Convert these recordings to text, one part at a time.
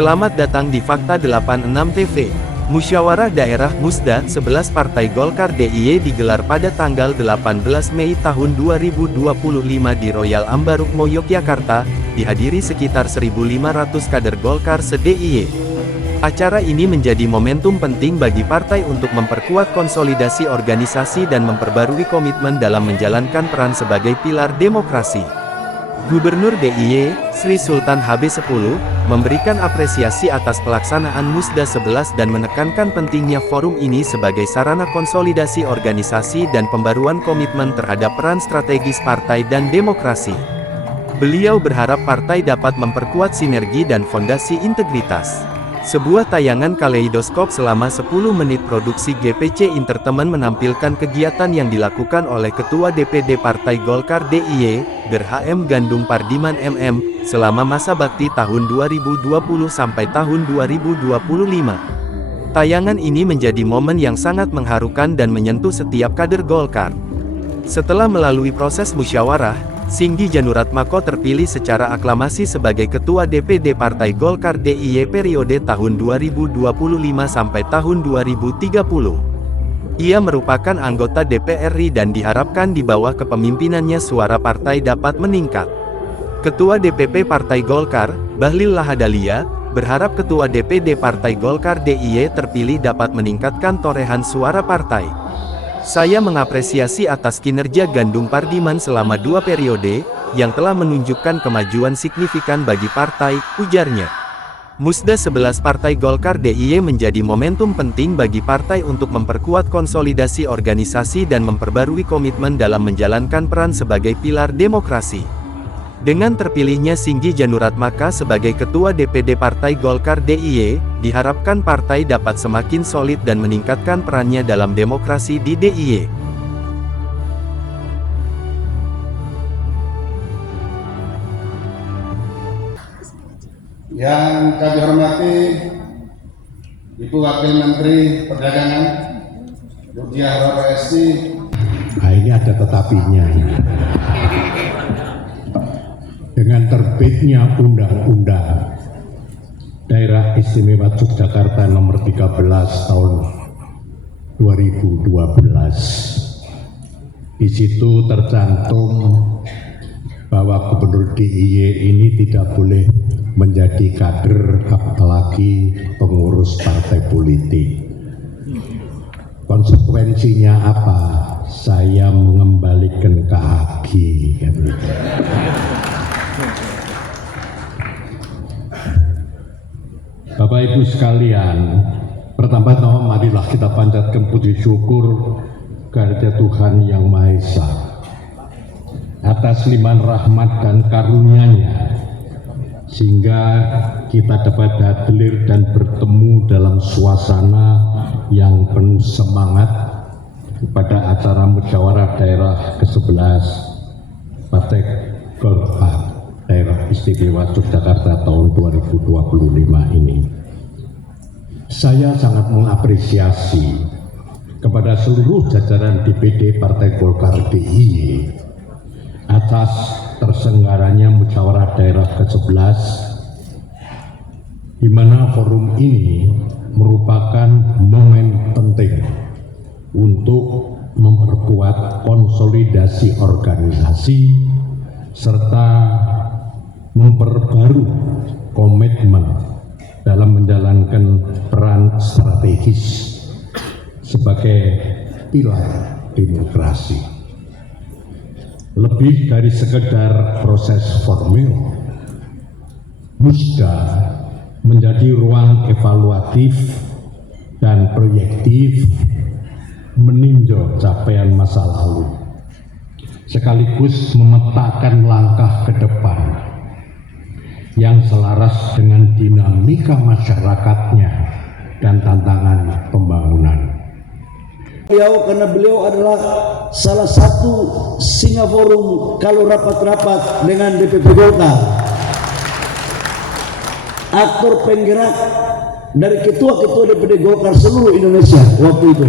Selamat datang di Fakta 86 TV. Musyawarah Daerah Musda 11 Partai Golkar DIY digelar pada tanggal 18 Mei tahun 2025 di Royal Ambarukmo, Yogyakarta, dihadiri sekitar 1.500 kader Golkar se-DIY. Acara ini menjadi momentum penting bagi partai untuk memperkuat konsolidasi organisasi dan memperbarui komitmen dalam menjalankan peran sebagai pilar demokrasi. Gubernur DIY, Sri Sultan HB10, memberikan apresiasi atas pelaksanaan Musda 11 dan menekankan pentingnya forum ini sebagai sarana konsolidasi organisasi dan pembaruan komitmen terhadap peran strategis partai dan demokrasi. Beliau berharap partai dapat memperkuat sinergi dan fondasi integritas. Sebuah tayangan kaleidoskop selama 10 menit produksi GPC Entertainment menampilkan kegiatan yang dilakukan oleh Ketua DPD Partai Golkar DIY, Gerham Gandung Pardiman MM, selama masa bakti tahun 2020 sampai tahun 2025. Tayangan ini menjadi momen yang sangat mengharukan dan menyentuh setiap kader Golkar. Setelah melalui proses musyawarah, Singgi Januratmako terpilih secara aklamasi sebagai Ketua DPD Partai Golkar DIY periode tahun 2025 sampai tahun 2030. Ia merupakan anggota DPR RI dan diharapkan di bawah kepemimpinannya suara partai dapat meningkat. Ketua DPP Partai Golkar, Bahlil Lahadalia, berharap Ketua DPD Partai Golkar DIY terpilih dapat meningkatkan torehan suara partai. Saya mengapresiasi atas kinerja Gandung Pardiman selama 2 periode, yang telah menunjukkan kemajuan signifikan bagi partai, ujarnya. Musda 11 Partai Golkar DIY menjadi momentum penting bagi partai untuk memperkuat konsolidasi organisasi dan memperbarui komitmen dalam menjalankan peran sebagai pilar demokrasi. Dengan terpilihnya Singgi Januratmaka sebagai Ketua DPD Partai Golkar DIY, diharapkan partai dapat semakin solid dan meningkatkan perannya dalam demokrasi di DIY. Yang kami hormati Ibu Wakil Menteri Perdagangan, Rudiah Esti. Nah, ini ada tetapinya. Dengan terbitnya Undang-Undang Daerah Istimewa Yogyakarta Nomor 13 Tahun 2012, di situ tercantum bahwa Gubernur DIY ini tidak boleh menjadi kader apalagi pengurus partai politik. Konsekuensinya apa? Saya mengembalikan ke AG, kan gitu. Bapak Ibu sekalian, pertama-tama marilah kita panjatkan puji syukur kepada Tuhan Yang Maha Esa atas limpahan rahmat dan karunia-Nya, sehingga kita dapat hadir dan bertemu dalam suasana yang penuh semangat pada acara musyawarah daerah ke-11 Partai Golkar Daerah Istimewa Yogyakarta tahun 2025 ini. Saya sangat mengapresiasi kepada seluruh jajaran DPD Partai Golkar DIY atas terselenggaranya musyawarah daerah ke-11, di mana forum ini merupakan momen penting untuk memperkuat konsolidasi organisasi serta memperbarui komitmen dalam menjalankan peran strategis sebagai pilar demokrasi. Lebih dari sekedar proses formil, Musda menjadi ruang evaluatif dan proyektif meninjau capaian masa lalu, sekaligus memetakan langkah ke depan yang selaras dengan dinamika masyarakatnya dan tantangan pembangunan. Karena beliau adalah salah satu singa forum kalau rapat-rapat dengan DPP Golkar, aktor penggerak dari ketua-ketua DPD Golkar seluruh Indonesia waktu itu.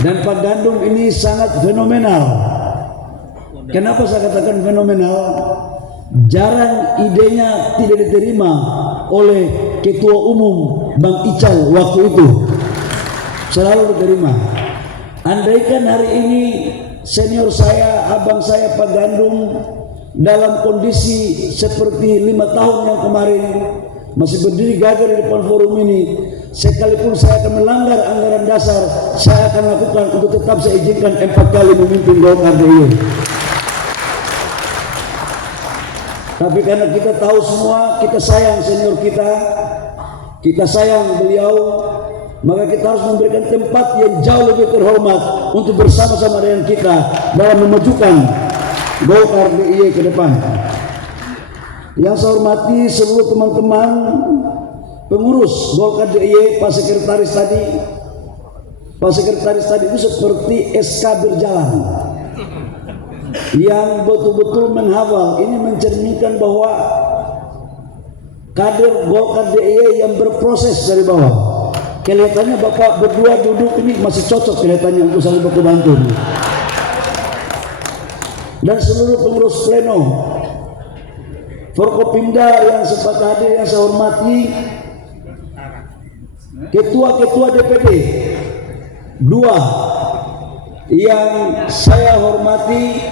Dan Pak Gandung ini sangat fenomenal. Kenapa saya katakan fenomenal? Jarang idenya tidak diterima oleh Ketua Umum Bang Ical waktu itu selalu diterima. Andaikan hari ini senior saya, abang saya Pak Gandum dalam kondisi seperti 5 tahun yang kemarin masih berdiri gagah di depan forum ini, sekalipun saya akan melanggar anggaran dasar, saya akan lakukan untuk tetap saya izinkan 4 kali memimpin Golkar DIY. Tapi karena kita tahu semua, kita sayang senior kita sayang beliau, maka kita harus memberikan tempat yang jauh lebih terhormat untuk bersama-sama dengan kita dalam memajukan Golkar DIY ke depan. Yang saya hormati seluruh teman-teman pengurus Golkar DIY, Pak Sekretaris tadi itu seperti SK berjalan yang betul-betul menghafal. Ini mencerminkan bahwa kader Golkar DIY yang berproses dari bawah. Kelihatannya Bapak berdua duduk ini masih cocok kelihatannya untuk saling baku bantu. Dan seluruh pengurus pleno Forkopimda yang sempat hadir yang saya hormati, ketua-ketua DPD 2 yang saya hormati,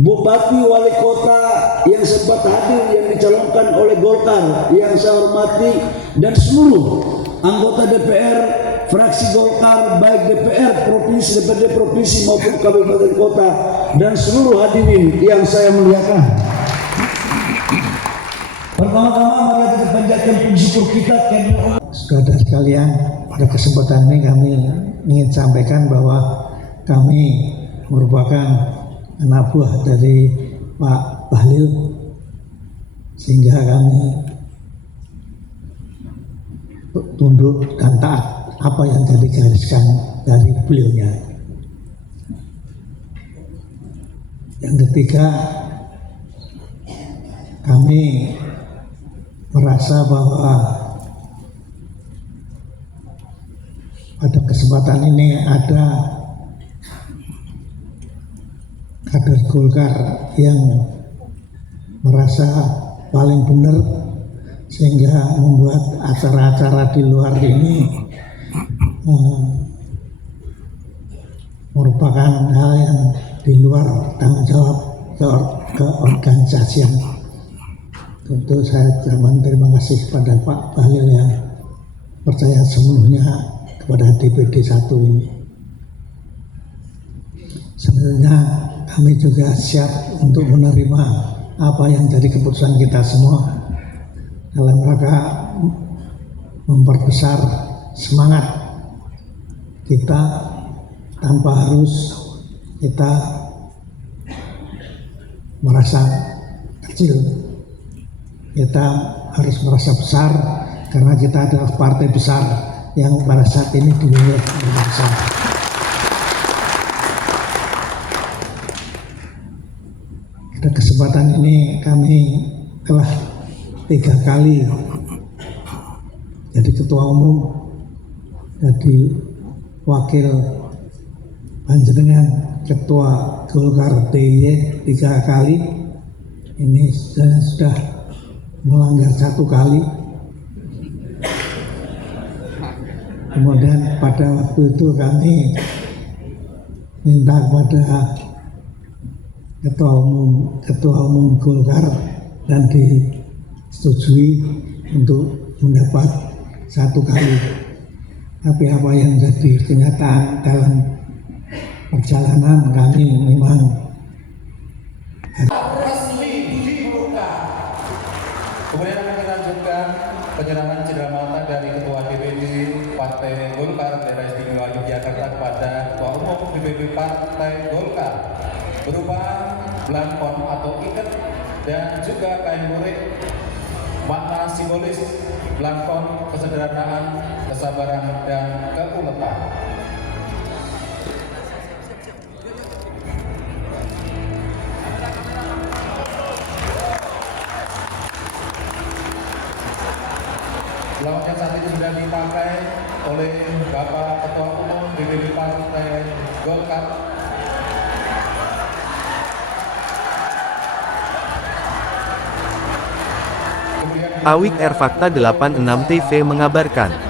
Bupati Wali Kota yang sempat hadir yang dicalonkan oleh Golkar yang saya hormati, dan seluruh anggota DPR fraksi Golkar baik DPR provinsi, DPRD provinsi maupun kabupaten kota, dan seluruh hadirin yang saya muliakan. Pertama-tama mari kita panjatkan puji syukur kita kepada Allah. Saudara sekalian, pada kesempatan ini kami ingin sampaikan bahwa kami merupakan anak buah dari Pak Bahlil, sehingga kami tunduk dan taat apa yang digariskan dari beliaunya. Yang ketiga, kami merasa bahwa pada kesempatan ini ada kader Golkar yang merasa paling benar sehingga membuat acara-acara di luar ini merupakan hal yang di luar tanggung jawab keorganisasian. Tentu saya terima kasih kepada Pak Bahlil yang percaya sepenuhnya kepada DPD 1 ini. Sebenarnya kami juga siap untuk menerima apa yang jadi keputusan kita semua dalam rangka memperbesar semangat kita tanpa harus kita merasa kecil. Kita harus merasa besar karena kita adalah partai besar yang pada saat ini dinilai besar. Pada kesempatan ini kami telah 3 kali jadi ketua umum, jadi wakil panjenengan ketua Golkar DIY 3 kali. Ini saya sudah melanggar 1 kali. Kemudian pada waktu itu kami minta kepada ketua umum Golkar dan disetujui untuk mendapat 1 kali. Tapi apa yang jadi kenyataan dalam perjalanan kami memang Kemudian akan dilanjutkan penyerahan cendera mata dari Ketua DPD Partai Golkar Daerah Istimewa Yogyakarta kepada Ketua Umum DPD Partai Golkar berupa belangkon atau ikat dan juga kain lurik, makna simbolis belangkon kesederhanaan, kesabaran, dan keuletan. Belangkon yang saat ini sudah dipakai oleh Bapak Ketua Umum DPD Partai Golkar. Kemudian Awik Air Fakta 86 TV mengabarkan.